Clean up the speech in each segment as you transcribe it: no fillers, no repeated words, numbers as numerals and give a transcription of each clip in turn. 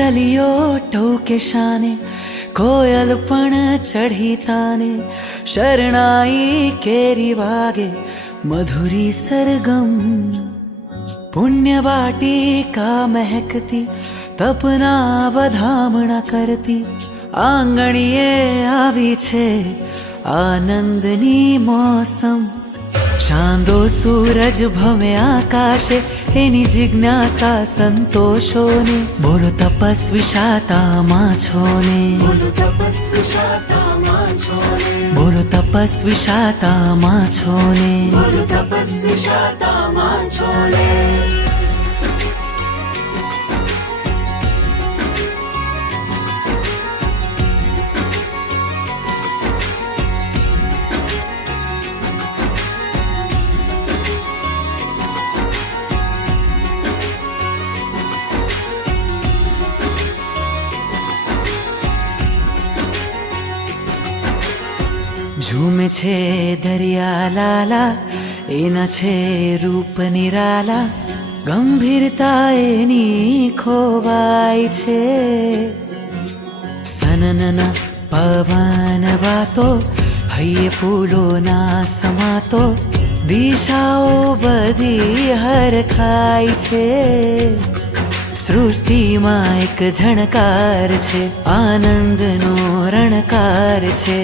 મોરલિયો ટોકે શાને, કોયલ પણ ચઢી તાને, શરણાઈ કેરી વાગે મધુરી સરગમ, પુણ્ય વાટિકા મહેકતી, તપના વધામણા કરતી, આંગણીએ આવી છે આનંદની મોસમ. ચાંદો સૂરજ ભમે આકાશે, એની જિજ્ઞાસા સંતોષોને, બોલો તપસ્વી શાતામાં છોને, બોલો તપસ્વી શાતામાં છોને, બોલો તપસ્વી શાતામાં છોને, બોલો તપસ્વી શાતામાં છોને. ઝૂમે છે દરિયા લાલા, એના છે રૂપ નિરાલા, ગંભીરતા એની ખોવાય છે. સનનના પવન વાતો, હૈયે ફૂલોના સમાતો, દિશાઓ બધી હરખાય છે. સૃષ્ટિમાં એક ઝણકાર છે, આનંદનો રણકાર છે.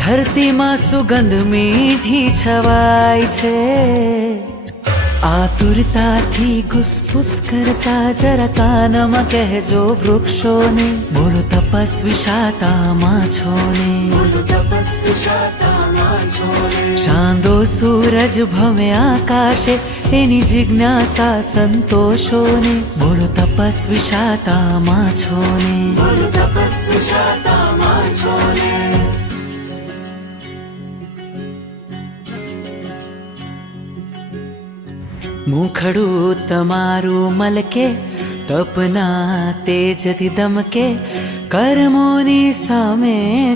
ધરતીમાં સુગંધ મીઠી છવાય છે. આતુરતાથી ઘુસપુસ કરતા જરા કાનમાં કહેજો વૃક્ષોને, બોલો તપસ્વી શાતામાં છોને, બોલો તપસ્વી શાતામાં છોને. ચાંદો સૂરજ ભમે આકાશે, એની જિજ્ઞાસા સંતોષોને, બોલો તપસ્વી શાતામાં છોને, બોલો તપસ્વી શાતામાં છોને. મુખડું તમારું મલકે, તપના તેજથી દમકે, કર્મોની સામે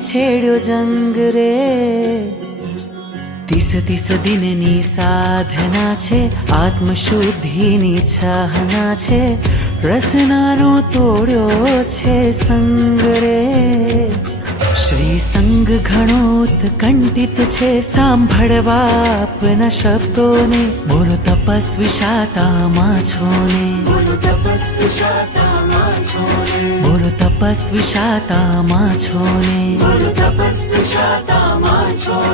છેડ્યો જંગ રે. 30 દિનની સાધના છે, આત્મશુદ્ધિની ચાહના છે, રસનાનો તોડ્યો છે સંગ રે. શ્રી સંગ ઘણો ઉત્કંઠિત છે, સાંભળવા આપના શબ્દોને, બોલો તપસ્વી શાતામાં છોને, બોલો તપસ્વી શાતામાં છોને, બોલો તપસ્વી શાતામાં છોને, બોલો તપસ્વી શાતામાં છોને.